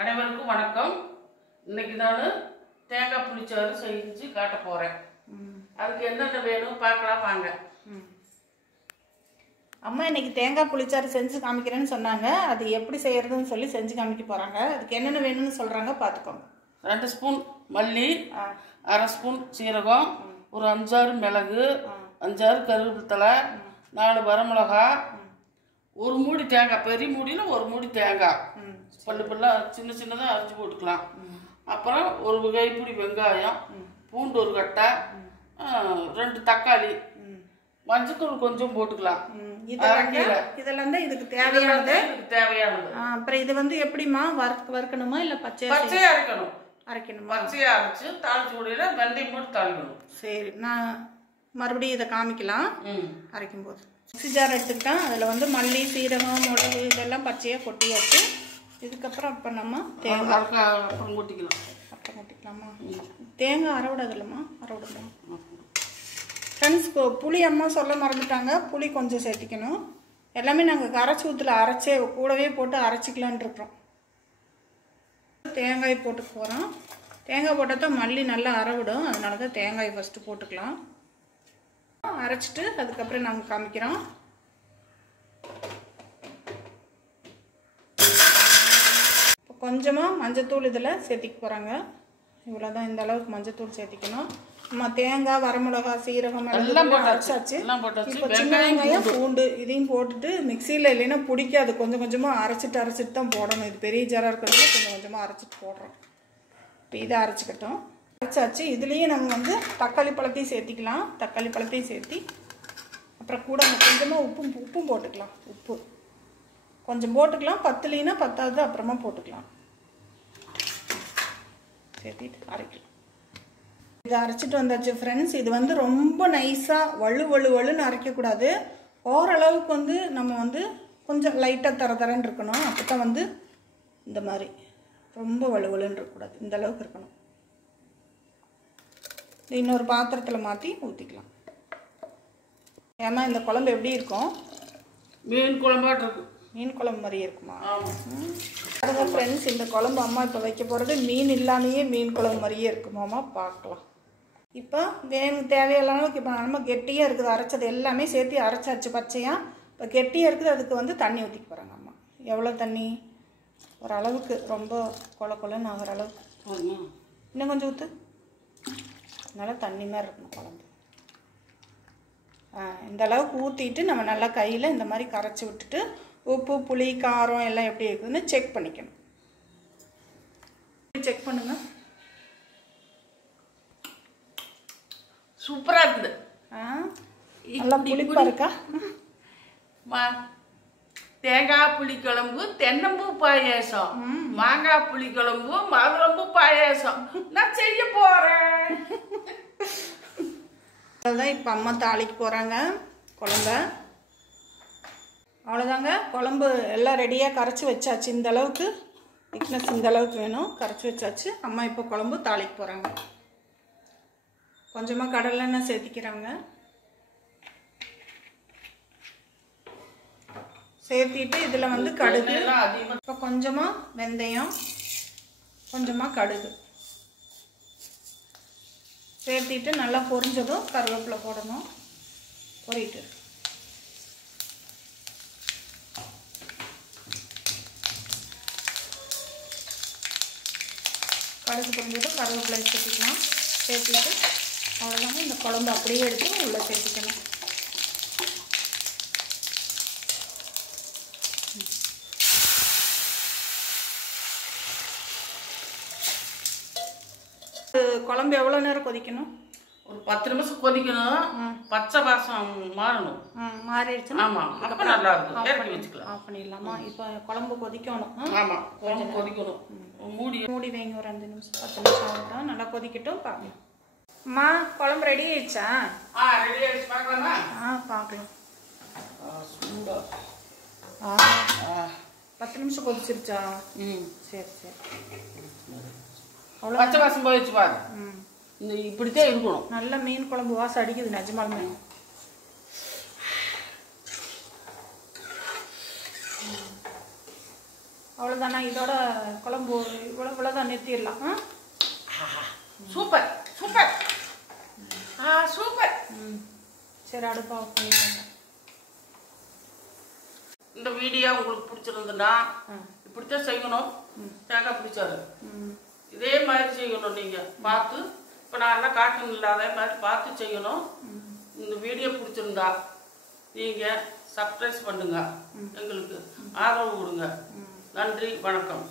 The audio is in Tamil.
அனைவருக்கும் வணக்கம். இன்னைக்கு நான் தேங்காய் புளிச்சாறு செஞ்சு காட்ட போகிறேன் அதுக்கு என்னென்ன வேணும் பார்க்கலாம் வாங்க. அம்மா இன்னைக்கு தேங்காய் புளிச்சாறு செஞ்சு காமிக்கிறேன்னு சொன்னாங்க. அது எப்படி செய்யறதுன்னு சொல்லி செஞ்சு காமிக்க போறாங்க. அதுக்கு என்னென்ன வேணும்னு சொல்றாங்க பார்த்துக்கோங்க ரெண்டு ஸ்பூன் மல்லி அரை ஸ்பூன் சீரகம் ஒரு அஞ்சாறு மிளகு அஞ்சாறு கருவேப்பிலை நாலு வரமிளகா ஒரு மூடி தேங்காய் பெரிய மூடியில் ஒரு மூடி தேங்காய் பல்லு பல்லாக சின்ன சின்னதாக அரைச்சி போட்டுக்கலாம். அப்புறம் ஒரு கைப்பிடி வெங்காயம் பூண்டு ஒரு கட்டை ரெண்டு தக்காளி மஞ்சத்தூள் கொஞ்சம் போட்டுக்கலாம். ம், இதெல்லாம் தான் இதுக்கு தேவையானது? தேவையானது. அப்புறம் இது வந்து எப்படிம்மா வறுக்க வறுக்கணுமா இல்ல பச்சையா செய்- பச்சையாக அரைக்கணும். அரைக்கணுமா? பச்சையாக அரைச்சு தாளிச்சு விடையில வெந்தயம் போட்டு தாளிக்கணும். சரி நான் மறுபடியும் இதை காமிக்கலாம். அரைக்கும் போது மிக்ஸி ஜார் எடுத்துக்கிட்டேன். அதில் வந்து மல்லி சீரகம் மிளகு இதெல்லாம் பச்சையாக கொட்டியாச்சு. இதுக்கப்புறம் இப்போ நம்ம தேங்காய். அப்புறம் கொட்டிக்கலாம். அப்புறம் கொட்டிக்கலாமா? தேங்காய் அரைவிடாது இல்லைம்மா. அரைவிடலாம் ஃப்ரெண்ட்ஸ் புளி அம்மா சொல்ல மறந்துட்டாங்க. புளி கொஞ்சம் சேர்த்திக்கணும். எல்லாமே நாங்கள் கரைச்சி ஊற்றுல அரைச்சே கூடவே போட்டு அரைச்சிக்கலான் இருக்கிறோம். தேங்காய் போட்டு போகிறோம். தேங்காய் போட்டால் தான் மல்லி நல்லா அரைவிடும். அதனால தான் தேங்காய் ஃபஸ்ட்டு போட்டுக்கலாம். அரைச்சிட்டு அதுக்கப்புறம் நாங்கள் காமிக்கிறோம். இப்போ கொஞ்சமாக மஞ்சத்தூள் இதில் சேர்த்திக்க போகிறாங்க இவ்வளோ தான் இந்த அளவுக்கு மஞ்சத்தூள் சேர்த்திக்கணும். நம்ம தேங்காய் வரமிளகா சீரகம் எல்லாம். அரைச்சாச்சு. இப்போ சின்ன வெங்காயம் பூண்டு. இதையும் போட்டுட்டு மிக்சியில் இல்லைன்னா பிடிக்காது. கொஞ்சம் கொஞ்சமாக அரைச்சிட்டு அரைச்சிட்டு தான் போடணும். இது பெரிய ஜாராக இருக்கிறது கொஞ்சம் கொஞ்சமாக அரைச்சிட்டு போடுறோம். இப்போ இதை அரைச்சிக்கிட்டோம். அரைச்சாச்சு. இதுலேயும் நம்ம வந்து தக்காளி பழத்தையும் சேர்த்திக்கலாம். தக்காளி பழத்தையும் சேர்த்தி அப்புறம் கூட கொஞ்சமாக உப்பும் உப்பும் போட்டுக்கலாம். உப்பு. கொஞ்சம் போட்டுக்கலாம். பத்துலேன்னா பத்தாவது அப்புறமா போட்டுக்கலாம். சேர்த்திட்டு அரைக்கலாம். இதை அரைச்சிட்டு வந்தாச்சு ஃப்ரெண்ட்ஸ் இது வந்து ரொம்ப நைஸாக வலு வலு வலுன்னு அரைக்கக்கூடாது. ஓரளவுக்கு வந்து நம்ம வந்து கொஞ்சம் லைட்டாக தர தரன்னு இருக்கணும். அப்போ தான் வந்து இந்த மாதிரி ரொம்ப வலு வலுன்னு இருக்கக்கூடாது. இந்த அளவுக்கு இருக்கணும். இன்னொரு பாத்திரத்தில் மாற்றி ஊற்றிக்கலாம் ஏமா இந்த குழம்பு எப்படி இருக்கும்? மீன் குழம்பாட்டு இருக்கு மீன் குழம்பு மாதிரியே இருக்குமா? பாருங்க ஃப்ரெண்ட்ஸ் இந்த குழம்பு அம்மா இப்போ வைக்க போகிறது மீன் இல்லாமையே மீன் குழம்பு மாதிரியே இருக்குமாம்மா பார்க்கலாம். இப்போ வேணும் தேவையான அளவுக்கு இப்போ நம்ம கெட்டியாக இருக்குது அரைச்சது எல்லாமே சேர்த்து அரைச்சாச்சு பச்சையாக இப்போ கெட்டியாக இருக்குது அதுக்கு வந்து தண்ணி ஊற்றிக்க போகிறாங்க அம்மா. எவ்வளோ தண்ணி? ஒரு அளவுக்கு ரொம்ப கொல கொலன்னு ஆகிற அளவுக்கு. இன்னும் கொஞ்சம் ஊற்று நல்லா தண்ணி மாதிரி இருக்கணும் குழம்பு. இந்த அளவுக்கு ஊற்றிட்டு நம்ம நல்லா கையில் இந்த மாதிரி கரைச்சி விட்டுட்டு உப்பு புளி காரம் எல்லாம் எப்படி இருக்குதுன்னு செக் பண்ணிக்கணும். செக் பண்ணுங்க. சூப்பராக இருக்குது. நல்லா புளிப்பாக இருக்கா? தேங்காய் புளி குழம்பு தென்னம்பூ பாயாசம். மாங்காய் புளி குழம்பு மாதுளம்பூ பாயாசம். நான் செய்ய போறேன். அதுதான் இப்போ அம்மா தாளிக்கு போகிறாங்க குழம்ப. அவ்வளோதாங்க குழம்பு எல்லாம் ரெடியாக கரைச்சி வச்சாச்சு. இந்த அளவுக்கு திக்னஸ் இந்த அளவுக்கு வேணும். கரைச்சி வச்சாச்சு. அம்மா இப்போ குழம்பு தாளிக்கு போகிறாங்க கொஞ்சமாக கடலெண்ணெய் சேர்த்திக்கிறாங்க சேர்த்திட்டு இதில் வந்து கடுகு. இப்போ கொஞ்சமாக வெந்தயம் கொஞ்சமாக கடுகு. சேர்த்திட்டு நல்லா பொரிஞ்சதும் கருவேப்பிலை போடணும். பொறிட்டு கடுகு பொரிஞ்சதும் கருவேப்பிலை சேர்த்துக்கலாம். சேர்த்திட்டு அவ்வளோதாங்க இந்த குழம்பு அப்படியே எடுத்து உள்ளே சேர்த்திக்கணும் இது குழம்பு எவ்வளோ நேரம் கொதிக்கணும்? ஒரு பத்து நிமிஷம் கொதிக்கணும். பச்சை வாசம் மாறணும். ம் மாறிடுச்சுன்னா? ஆமா அப்ப நல்லா இருக்கும். இறக்கி வச்சுக்கலாம். ஆஃப் பண்ணிடலாமா? இப்போ குழம்பு கொதிக்கணும். ஆ? ஆமா குழம்பு கொதிக்கணும். மூடி மூடி வைங்க ஒரு அஞ்சு நிமிஷம் பத்து நிமிஷம் ஆகட்டும். நல்லா கொதிக்கட்டும் பார்க்கலாம் அம்மா குழம்பு ரெடி ஆயிடுச்சா? ஆ ரெடி ஆயிடுச்சு. பார்க்கலாமா? ஆ பார்க்கலாம். சூடா. ஆ, பத்து நிமிஷம் கொதிச்சிருச்சா? ம். சரி சரி. அவ்வளோ பச்சை வாசம் போயிடுச்சு பாரு. இந்த இப்படித்தான் இருக்கணும். நல்ல மீன் குழம்பு வாசம் அடிக்குது நிஜமாலுமே. அவ்வளோதானா இதோட குழம்பு இவ்வளோ இவ்வளோதான் நிறுத்திடலாம். Super super. ஆ சூப்பர். சரி அடுப்பா ஆஃப் பண்ணிக்கோங்க. இந்த வீடியோ உங்களுக்கு பிடிச்சிருந்துன்னா இப்படித்தான் செய்யணும். தேங்காய் பிடிச்சாரு. இதே மாதிரி செய்யணும் நீங்க. பார்த்து இப்போ நான் எல்லாம் காட்டன் இல்லாத மாதிரி பார்த்து செய்யணும். இந்த வீடியோ பிடிச்சிருந்தா நீங்க சப்ஸ்கிரைப் பண்ணுங்க. எங்களுக்கு ஆதரவு கொடுங்க. நன்றி வணக்கம்.